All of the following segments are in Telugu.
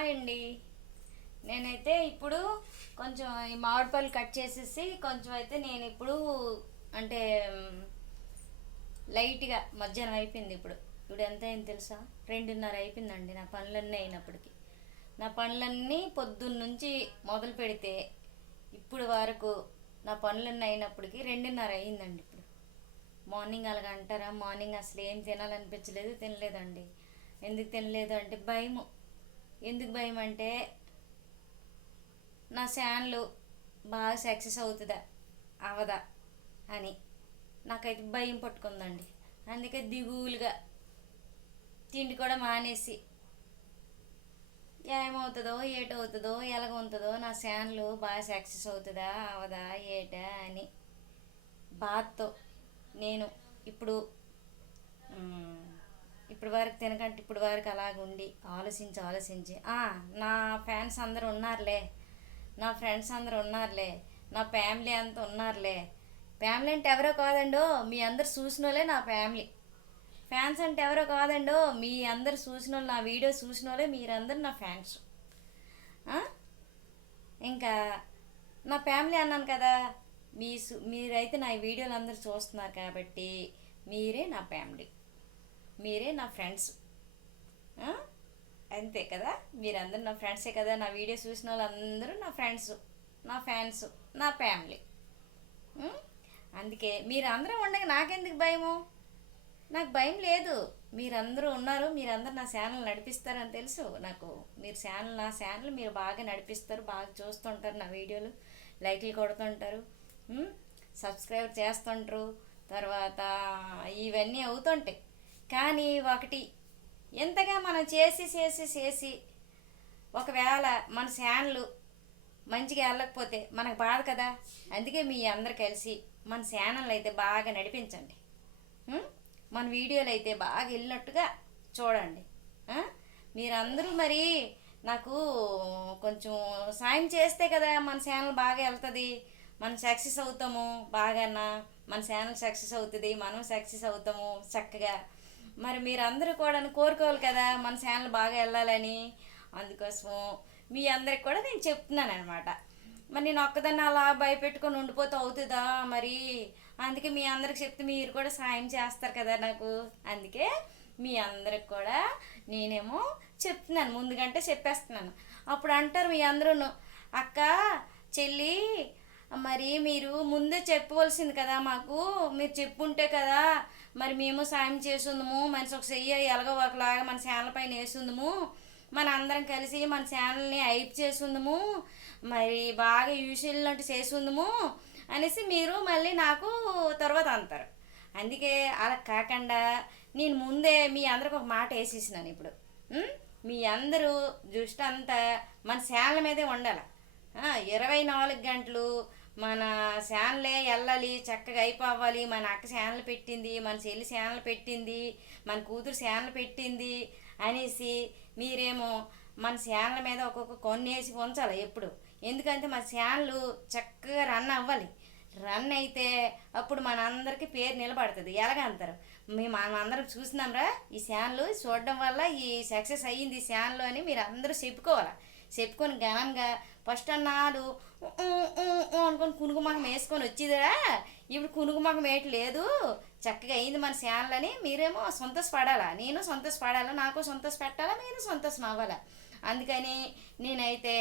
హాయ్ అండి. నేనైతే ఇప్పుడు కొంచెం ఈ మామిడి పళ్ళు కట్ చేసేసి కొంచెం అయితే నేను ఇప్పుడు అంటే లైట్గా మధ్యాహ్నం అయిపోయింది. ఇప్పుడు ఎంత అయింది తెలుసా? 2:30 అయిపోయిందండి నా పనులన్నీ అయినప్పటికీ. నా పనులన్నీ పొద్దున్న నుంచి మొదలు పెడితే ఇప్పుడు వరకు నా పనులన్నీ అయినప్పటికీ 2:30 అయిందండి. ఇప్పుడు మార్నింగ్ అలాగ అంటారా? మార్నింగ్ అసలు ఏం తినాలనిపించలేదు, తినలేదండి. ఎందుకు తినలేదు అంటే భయము. ఎందుకు భయం అంటే నా ఛానల్ బాగా సక్సెస్ అవుతుందా అవదా అని నాకైతే భయం పట్టుకుందండి. అందుకే దిగులుగా తిండి కూడా మానేసి ఏమవుతుందో ఏటవుతుందో ఎలాగవుతుందో నా ఛానల్ బాగా సక్సెస్ అవుతుందా అవదా ఏటా అని బాధతో నేను ఇప్పుడు ఇప్పుడు వరకు తినకంటే ఇప్పుడు వరకు అలాగ ఉండి ఆలోచించి నా ఫ్యాన్స్ అందరూ ఉన్నారులే, నా ఫ్రెండ్స్ అందరూ ఉన్నారులే, నా ఫ్యామిలీ అంతా ఉన్నారులే. ఫ్యామిలీ అంటే ఎవరో కాదండో, మీ అందరు చూసిన వాళ్ళే నా ఫ్యామిలీ. ఫ్యాన్స్ అంటే ఎవరో కాదండో, మీ అందరు చూసిన వాళ్ళు, నా వీడియో చూసిన వాళ్ళే మీరందరూ నా ఫ్యాన్స్. ఇంకా నా ఫ్యామిలీ అన్నాను కదా. మీరైతే నా వీడియోలు అందరూ చూస్తున్నారు కాబట్టి మీరే నా ఫ్యామిలీ, మీరే నా ఫ్రెండ్స్. అంతే కదా, మీరందరూ నా ఫ్రెండ్సే కదా. నా వీడియో చూసిన వాళ్ళందరూ నా ఫ్రెండ్స్, నా ఫ్యాన్స్, నా ఫ్యామిలీ. అందుకే మీరు అందరూ ఉండగా నాకెందుకు భయము? నాకు భయం లేదు. మీరందరూ ఉన్నారు, మీరందరూ నా ఛానల్ నడిపిస్తారని తెలుసు నాకు. నా ఛానల్ మీరు బాగా నడిపిస్తారు, బాగా చూస్తుంటారు, నా వీడియోలు లైక్లు కొడుతుంటారు, సబ్స్క్రైబ్ చేస్తుంటారు, తర్వాత ఇవన్నీ అవుతుంటాయి. కానీ ఒకటి, ఎంతగా మనం చేసి ఒకవేళ మన ఛానల్ మంచిగా వెళ్ళకపోతే మనకు బాధ కదా. అందుకే మీ అందరు కలిసి మన ఛానల్ అయితే బాగా నడిపించండి. మన వీడియోలు అయితే బాగా వెళ్ళినట్టుగా చూడండి. మీరందరూ మరి నాకు కొంచెం సాయం చేస్తే కదా మన ఛానల్ బాగా వెళ్తుంది, మనం సక్సెస్ అవుతాము. బాగా మన ఛానల్ సక్సెస్ అవుతుంది, మనం సక్సెస్ అవుతాము చక్కగా. మరి మీరందరూ కూడా కోరుకోవాలి కదా మన ఛానల్ బాగా వెళ్ళాలని. అందుకోసం మీ అందరికి కూడా నేను చెప్తున్నాను అనమాట. మరి నేను ఒక్కదాన్ని అలా భయపెట్టుకొని ఉండిపోతే అవుతుందా మరి? అందుకే మీ అందరికి చెప్తే మీరు కూడా సాయం చేస్తారు కదా నాకు. అందుకే మీ అందరికి కూడా నేనేమో చెప్తున్నాను, ముందుగంటే చెప్పేస్తున్నాను. అప్పుడు అంటారు మీ అందరూ, అక్క చెల్లి మరి మీరు ముందే చెప్పవలసింది కదా మాకు, మీరు చెప్పుంటే కదా మరి మేము సాయం చేస్తుందము, మనిషి ఒక చెయ్యి ఎలాగో ఒకలాగా మన ఛానల్ పైన వేస్తుందము, మన అందరం కలిసి మన ఛానల్ని హైప్ చేస్తుందము, మరి బాగా యూస్ వెళ్ళినట్టు చేస్తుందము అనేసి మీరు మళ్ళీ నాకు తర్వాత అంటారు. అందుకే అలా కాకుండా నేను ముందే మీ అందరికి ఒక మాట వేసేసినాను. ఇప్పుడు మీ అందరూ దృష్టి అంతా మన ఛానల్ మీదే ఉండాలి. 24 గంటలు మన ఛానలే వెళ్ళాలి, చక్కగా అయిపోవాలి. మన అక్క ఛానల్ పెట్టింది, మన చెల్లి ఛానల్ పెట్టింది, మన కూతురు ఛానల్ పెట్టింది అనేసి మీరేమో మన ఛానల్ మీద ఒక్కొక్క కొన్నేసి ఉంచాలి ఎప్పుడు. ఎందుకంటే మన ఛానల్ చక్కగా రన్ అవ్వాలి. రన్ అయితే అప్పుడు మన అందరికీ పేరు నిలబడుతుంది. ఎలాగంటారు, మనం అందరం చూసినాంరా ఈ ఛానల్ చూడడం వల్ల ఈ సక్సెస్ అయ్యింది ఈ ఛానల్ అని మీరు అందరూ చెప్పుకోవాలి. చెప్పుకొని ఘనంగా ఫస్ట్ అన్నాడు అనుకొని కునుగుమకం వేసుకొని వచ్చిదిరా. ఇప్పుడు కునుగుమకం వేయట్లేదు, చక్కగా అయింది మన ఛానల్ అని మీరేమో సంతోషపడాలా, నేను సంతోషపడాలా, నాకు సంతోష పెట్టాలా, మీరు సంతోషం అవ్వాలా. అందుకని నేనైతే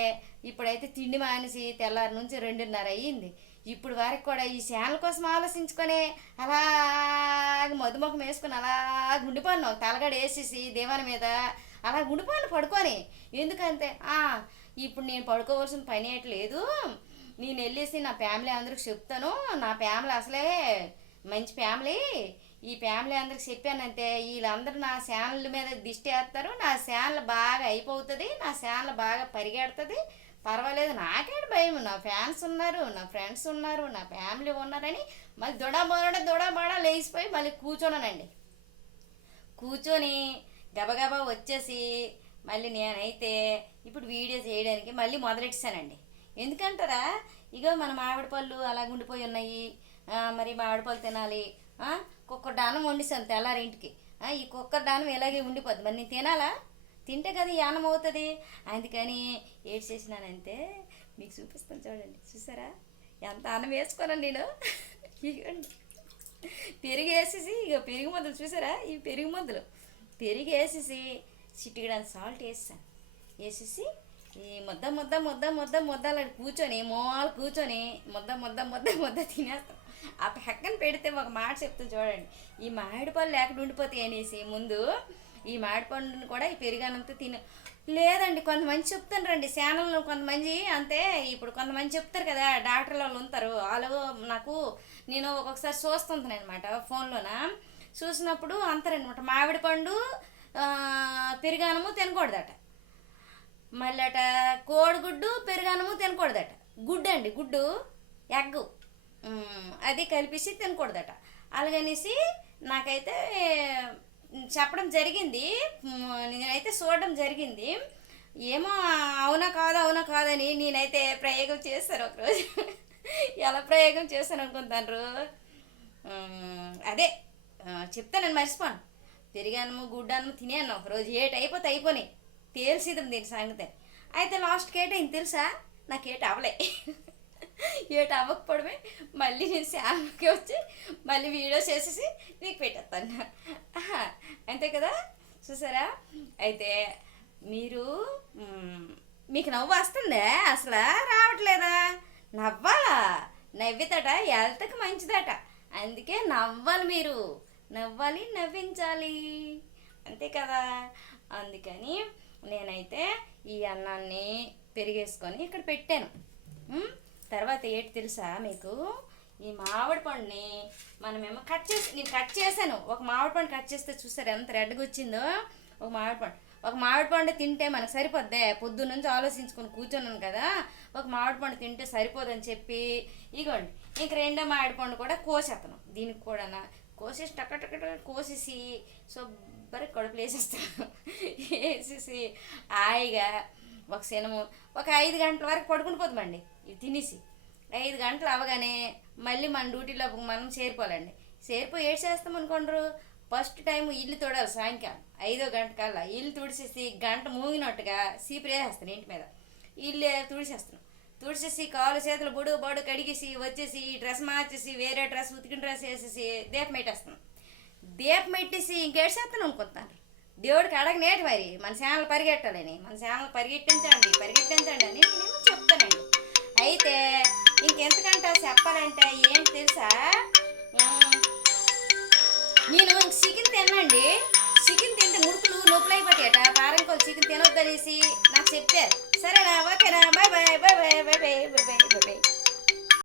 ఇప్పుడైతే తిండి మానేసి తెల్లారి నుంచి 2:30 అయ్యింది. ఇప్పుడు వరకు కూడా ఈ ఛానల్ కోసం ఆలోచించుకొని అలాగ మధుముఖం వేసుకొని అలా గుండిపోను, తలగడ వేసేసి దేవాని మీద అలా గుండిపోను పడుకొని. ఎందుకంటే ఇప్పుడు నేను పడుకోవాల్సిన పని ఏట్లేదు, నేను వెళ్ళేసి నా ఫ్యామిలీ అందరికి చెప్తాను. నా ఫ్యామిలీ అసలే మంచి ఫ్యామిలీ, ఈ ఫ్యామిలీ అందరికి చెప్పానంటే వీళ్ళందరూ నా ఛానల్ మీద దిష్టి వేస్తారు, నా ఛానల్ బాగా అయిపోతుంది, నా ఛానల్ బాగా పరిగెడుతుంది. పర్వాలేదు, నాకేంటి భయం, నా ఫ్యాన్స్ ఉన్నారు, నా ఫ్రెండ్స్ ఉన్నారు, నా ఫ్యామిలీ ఉన్నారని మళ్ళీ దొడబడ లేచిపోయి మళ్ళీ కూర్చోనండి. కూర్చొని గబగబా వచ్చేసి మళ్ళీ నేనైతే ఇప్పుడు వీడియో చేయడానికి మళ్ళీ మొదలెట్టానండి. ఎందుకంటారా, ఇగో మన మామిడి పళ్ళు అలా ఉండిపోయి ఉన్నాయి, మరి మామిడి పళ్ళు తినాలి. కుక్కర్ డానం వండిస్తాను తెల్లారింటికి, ఈ కుక్కర్ డానం ఇలాగే ఉండిపోద్ది, మరి నేను తినాలా? తింటే కదా ఈ అన్నం అవుతుంది. అందుకని ఏడ్ చేసినానంటే మీకు చూపిస్తాను చూడండి. చూసారా ఎంత అన్నం వేసుకోనండి నేను. ఇవ్వండి పెరుగు వేసేసి, ఇక పెరుగు ముద్దలు చూసారా, ఈ పెరుగు ముద్దలు పెరుగు వేసేసి చిటికడానికి సాల్ట్ వేసాను. వేసేసి ఈ ముద్ద ముద్ద ముద్ద ముద్ద ముద్దలు కూర్చొని మూలు కూర్చొని ముద్ద ముద్ద ముద్ద ముద్ద తినేస్తాం. ఆ పక్కన పెడితే ఒక మాట చెప్తాను చూడండి. ఈ మామిడి పళ్ళు లేకుండా ఉండిపోతాయి అనేసి ముందు ఈ మామిడి పండుని కూడా ఈ పెరుగన్నంతో లేదండి. కొంతమంది చెప్తాను రండి ఛానల్లో, కొంతమంది అంతే. ఇప్పుడు కొంతమంది చెప్తారు కదా, డాక్టర్లు వాళ్ళు ఉంటారు, వాళ్ళు నాకు నేను ఒక్కొక్కసారి చూస్తుంటాను అనమాట ఫోన్లోన. చూసినప్పుడు అంటారనమాట మామిడి పండు పెరుగన్నము తినకూడదట, మళ్ళీ అట కోడిగుడ్డు పెరుగన్నము తినకూడదట, గుడ్డు అండి గుడ్డు ఎగ్గు అది కలిపేసి తినకూడదట. అలాగనేసి నాకైతే చెప్పడం జరిగింది, నేనైతే చూడడం జరిగింది. ఏమో అవునా కాదని నేనైతే ప్రయోగం చేస్తాను ఒకరోజు. ఎలా ప్రయోగం చేస్తాను అనుకుంటాను, అదే చెప్తాను, మర్చిపోను. పెరిగాను గుడ్డాను తినేను ఒకరోజు. అయిపోతే అయిపోయి తేల్చిద్దాం దీని సంగతి. అయితే లాస్ట్కి ఏటైంది తెలుసా, నాకు అవ్వలే. అవ్వకపోవడమే మళ్ళీ నేను ఛానల్కి వచ్చి మళ్ళీ వీడియోస్ చేసేసి నీకు పెట్టేస్తాను, అంతే కదా. చూసారా, అయితే మీరు మీకు నవ్వు వస్తుందే, అసలు రావట్లేదా? నవ్వాలా, నవ్వితట హెల్త్కి మంచిదట, అందుకే నవ్వాలి, మీరు నవ్వాలి, నవ్వించాలి, అంతే కదా. అందుకని నేనైతే ఈ అన్నాన్ని పెరిగేసుకొని ఇక్కడ పెట్టాను. తర్వాత ఏంటి తెలుసా మీకు, ఈ మామిడి పండుని మనమేమో నేను కట్ చేశాను. ఒక మామిడి పండు కట్ చేస్తే చూసారు ఎంత రెడ్గా వచ్చిందో. ఒక మామిడి పండు తింటే మనకు సరిపోద్దే, పొద్దున్న నుంచి ఆలోచించుకొని కూర్చున్నాను కదా, ఒక మామిడి పండు తింటే సరిపోదని చెప్పి ఇగోండి ఇంక రెండో మామిడి పండు కూడా కోసేస్తాను. దీనికి కూడా కోసేసి టక్క కోసేసి శుభ్రంగా కడుపులు వేసేస్తాను. వేసేసి హాయిగా ఒక సినము ఒక 5 గంటల వరకు పడుకుని పోతామండి. ఇవి తినేసి 5 గంటలు అవగానే మళ్ళీ మన డ్యూటీలో మనం చేరిపోవాలండి. చేరిపోయి ఏడు చేస్తాం అనుకోండ్రు, ఫస్ట్ టైం ఇల్లు తోడాలి. సాయంకాలం 5వ గంట కల్లా ఇల్లు తుడిచేసి గంట మూగినట్టుగా సీపురు వేసేస్తాను ఇంటి మీద. ఇల్లు తుడిచేసి కాలు చేతులు బొడు కడిగేసి వచ్చేసి డ్రెస్ మార్చేసి వేరే డ్రెస్ ఉతికిన డ్రెస్ వేసేసి దీపం పెట్టేస్తాను. దీపం పెట్టేసి ఇంకేడ్చేస్తాను అనుకుంటాను. దేవుడికి అడగనేటి మరి మన ఛానల్ పరిగెట్టాలని, మన ఛానల్ పరిగెట్టించండి అని నేను చెప్తానండి. అయితే ఇంకెంతకంటే చెప్పాలంటే ఏంటి తెలుసా, నేను చికెన్ తినండి, చికెన్ తింటే ముడుకులు నొప్పులు అయిపోతాయట, పారంకోలు చికెన్ తినొద్దనేసి నాకు చెప్పారు. సరేనా,